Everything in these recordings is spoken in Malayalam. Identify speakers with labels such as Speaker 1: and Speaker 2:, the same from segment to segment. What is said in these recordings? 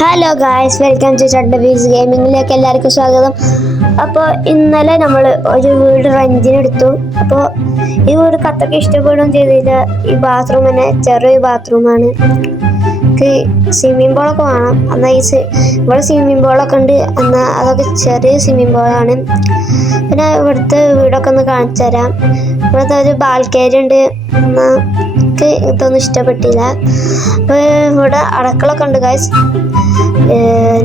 Speaker 1: Hello guys welcome to Chatta bees ഗെയിമിങ്ങിലേക്ക് എല്ലാവർക്കും സ്വാഗതം. അപ്പോൾ ഇന്നലെ നമ്മൾ ഒരു വീട് റെന്റിനെടുത്തു അപ്പോൾ ഈ വീട് കത്തൊക്കെ ഇഷ്ടപ്പെടുകയും ചെയ്തില്ല. ഈ ബാത്റൂം തന്നെ ചെറിയ ബാത്റൂമാണ് എനിക്ക് സ്വിമ്മിംഗ് പൂളൊക്കെ വേണം. എന്നാൽ ഈ ഇവിടെ സ്വിമ്മിംഗ് പൂളൊക്കെ ഉണ്ട്. എന്നാൽ അതൊക്കെ ചെറിയ സ്വിമ്മിംഗ് പൂളാണ് പിന്നെ ഇവിടുത്തെ വീടൊക്കെ ഒന്ന് കാണിച്ചു തരാം. ഇവിടുത്തെ ഒരു ബാൽക്കേരി ഉണ്ട്. എന്നാൽ എനിക്ക് ഇതൊന്നും ഇഷ്ടപ്പെട്ടില്ല. അപ്പോൾ ഇവിടെ അടക്കളൊക്കെ ഉണ്ട് ഗൈസ്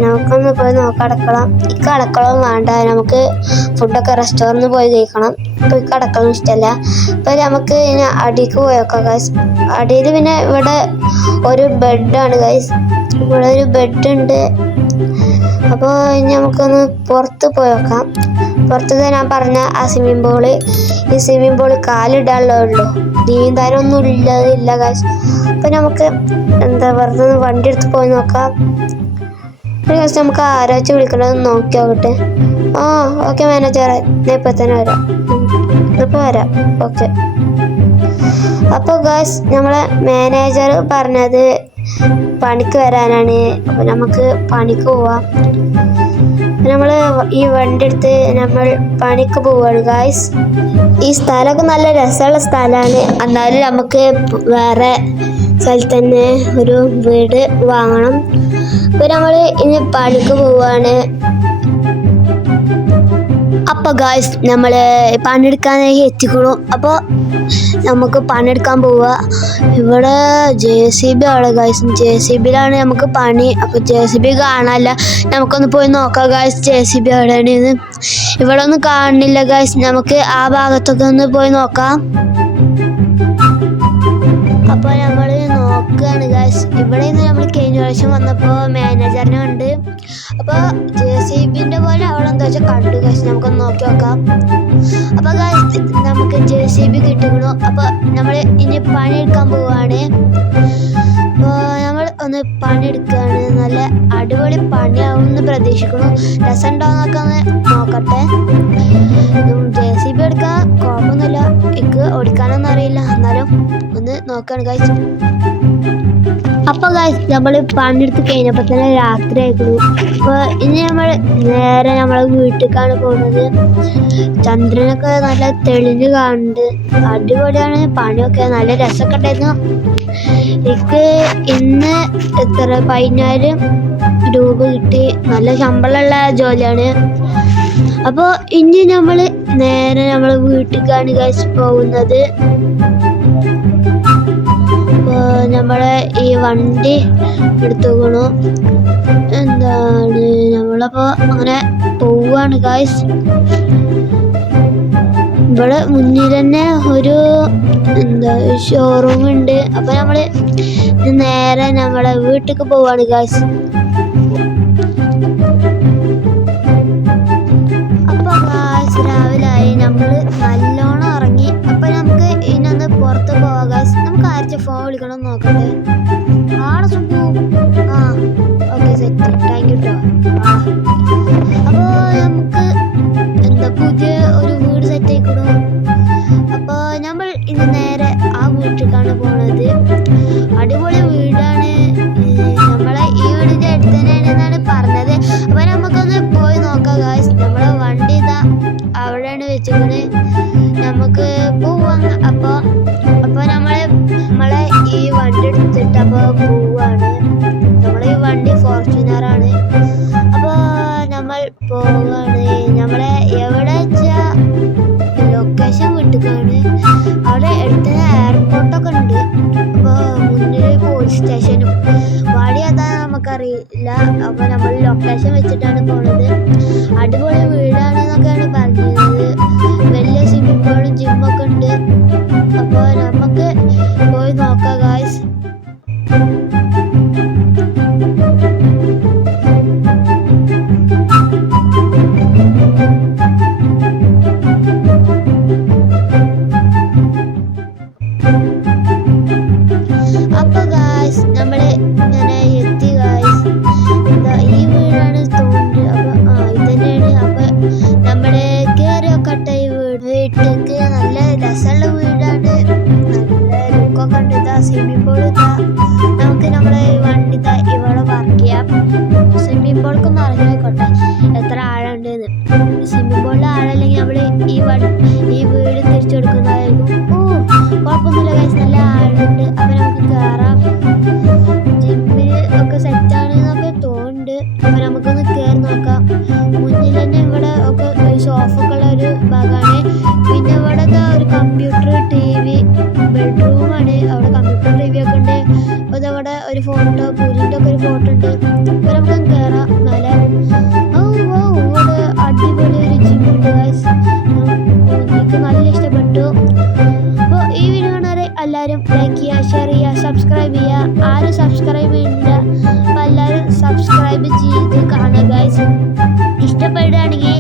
Speaker 1: നമുക്കൊന്ന് പോയി നോക്കാം അടക്കളം. ഇക്ക് അടക്കളവും വേണ്ട. നമുക്ക് ഫുഡൊക്കെ റെസ്റ്റോറന്റിൽ പോയി കഴിക്കണം. ഇപ്പം ഇക്ക് അടക്കളവും ഇഷ്ടമല്ല ഇപ്പം നമുക്ക് ഇനി അടിക്ക് പോയൊക്കെ ഗൈസ് അടിയിൽ പിന്നെ ഇവിടെ ഒരു ബെഡാണ് ഗൈസ് ഇവിടെ ഒരു ബെഡുണ്ട് അപ്പോൾ ഇനി നമുക്കൊന്ന് പുറത്ത് പോയി നോക്കാം പുറത്ത് ഞാൻ പറഞ്ഞ ആ സ്വിമ്മിംഗ് പൂൾ ഈ സ്വിമ്മിംഗ് പൂൾ കാലിടാനുള്ളേ ഉള്ളൂ. നീന്താനൊന്നും ഇല്ലാതില്ല ഇല്ല കാശ് അപ്പം നമുക്ക് എന്താ വെറുതെ വണ്ടി എടുത്ത് പോയി നോക്കാം. ഒരു കാശ് നമുക്ക് ആരാച്ച് വിളിക്കണമെന്ന് നോക്കി നോക്കട്ടെ. ആ ഓക്കെ മാനേജറെ ഞാൻ ഇപ്പം തന്നെ വരാം. ഇപ്പോൾ വരാം. ഓക്കെ അപ്പോൾ ഗാസ് നമ്മളെ മാനേജർ പറഞ്ഞത് പണിക്ക് വരാനാണ്. അപ്പോൾ നമുക്ക് പണിക്ക് പോവാം. നമ്മൾ ഈ വണ്ടി എടുത്ത് നമ്മൾ പണിക്ക് പോവുകയാണ് ഗായ്സ് ഈ സ്ഥലമൊക്കെ നല്ല രസമുള്ള സ്ഥലമാണ്. എന്നാലും നമുക്ക് വേറെ സ്ഥലത്ത് തന്നെ ഒരു വീട് വാങ്ങണം. അപ്പോൾ നമ്മൾ ഇനി പണിക്ക് പോവാണ്. അപ്പോൾ ഗായ്സ് നമ്മൾ പണിയെടുക്കാനായി എത്തിക്കണു. അപ്പോൾ നമുക്ക് പണിയെടുക്കാൻ പോവുക ഇവിടെ ജെ സി ബി ആണ് ഗായ്സ് ജെ സി ബിയിലാണ് നമുക്ക് പണി. അപ്പോൾ ജെ സി ബി കാണാനില്ല. നമുക്കൊന്ന് പോയി നോക്കാം ഗായ്സ് ജെ സി ബി എവിടെയാണ് ഇവിടെ ഒന്നും കാണുന്നില്ല ഗായ്സ് നമുക്ക് ആ ഭാഗത്തൊക്കെ ഒന്ന് പോയി നോക്കാം. അപ്പോൾ നമ്മൾ നോക്കുകയാണ് ഗായ്സ് ഇവിടെ നിന്ന് നമ്മൾ കഴിഞ്ഞ പ്രാവശ്യം വന്നപ്പോൾ മാനേജറിനെ കണ്ട് അപ്പോൾ ജെ സി പോലെ അവിടെ എന്താ വെച്ചാൽ കണ്ടു ഗൈസ് നമുക്കൊന്ന് നോക്കി നോക്കാം. അപ്പോൾ ഗൈസ് നമുക്ക് ജെ സി ബി കിട്ടുന്നു അപ്പോൾ നമ്മൾ ഇനി പണിയെടുക്കാൻ പോവുകയാണ് അപ്പോൾ നമ്മൾ ഒന്ന് പണിയെടുക്കുകയാണ് നല്ല അടിപൊളി പണിയാവും എന്ന് പ്രതീക്ഷിക്കുന്നു. രസം ഉണ്ടോയെന്നൊക്കെ ഒന്ന് നോക്കട്ടെ. ജെ സി ബി എടുക്കാൻ കുഴപ്പമൊന്നുമില്ല. എനിക്ക് ഓടിക്കാനൊന്നും അറിയില്ല. എന്നാലും ഒന്ന് നോക്കാണ് ഗായ്സ് അപ്പൊ ഗൈസ് നമ്മൾ പണിയെടുത്ത് കഴിഞ്ഞപ്പോൾ തന്നെ രാത്രി ആയിരുന്നു അപ്പോൾ ഇനി നമ്മൾ നേരെ നമ്മളെ വീട്ടിലേക്കാണ് പോകുന്നത് ചന്ദ്രനൊക്കെ നല്ല തെളിഞ്ഞ് കാണുന്നുണ്ട് അടിപൊളിയാണ് പണിയൊക്കെ നല്ല രസമൊക്കെ ഉണ്ടായിരുന്നു എനിക്ക് ഇന്ന് എത്ര? പതിനായിരം രൂപ കിട്ടി. നല്ല ശമ്പളമുള്ള ജോലിയാണ്. അപ്പോൾ ഇനി നമ്മൾ നേരെ നമ്മൾ വീട്ടിലേക്കാണ് ഗൈസ് പോകുന്നത് നമ്മളെ ഈ വണ്ടി എടുത്തുകൊണു എന്താണ്? നമ്മളപ്പോൾ അങ്ങനെ പോവാണ് ഗായ്സ് ഇവിടെ മുന്നിൽ തന്നെ ഒരു എന്താ ഷോറൂം ഉണ്ട്. അപ്പോൾ നമ്മൾ നേരെ നമ്മളെ വീട്ടിലേക്ക് പോവാണ് ഗായ്സ് വീട്ടിലേക്കാണ് പോണത്. അടിപൊളി വീടാണ്. നമ്മളെ ഈ വീടിന്റെ അടുത്ത് തന്നെയാണ് എന്നാണ് പറഞ്ഞത്. അപ്പൊ നമുക്കൊന്ന് പോയി നോക്കാം ഗായ്സ് നമ്മളെ വണ്ടി ഇതാ അവിടെയാണ് വെച്ചിട്ട് നമുക്ക് പോവാം. അപ്പൊ അപ്പൊ നമ്മളെ നമ്മളെ ഈ വണ്ടി എടുത്തിട്ട് അപ്പൊ പോവാണ്. നമ്മളെ ഈ വണ്ടി ഫോർച്യൂണർ ആണ് അപ്പൊ നമ്മൾ പോവാണ്. നമ്മളെ നമുക്കറിയില്ല. അപ്പോൾ നമ്മൾ ലൊക്കേഷൻ വെച്ചിട്ടാണ് പോണത്. അടിപൊളി വീടാണ് എന്നൊക്കെയാണ് പറഞ്ഞിരുന്നത്. വലിയ സ്വിമ്മിംഗ് പൂളും ജിമ്മൊക്കെ ഉണ്ട്. അപ്പോൾ നമുക്ക് and സബ്സ്ക്രൈബ് ചെയ്യുക ആരും സബ്സ്ക്രൈബ് ചെയ്യുന്നില്ല അപ്പോൾ എല്ലാവരും സബ്സ്ക്രൈബ് ചെയ്ത് കാണുക ഗൈസ് ഇഷ്ടപ്പെടുകയാണെങ്കിൽ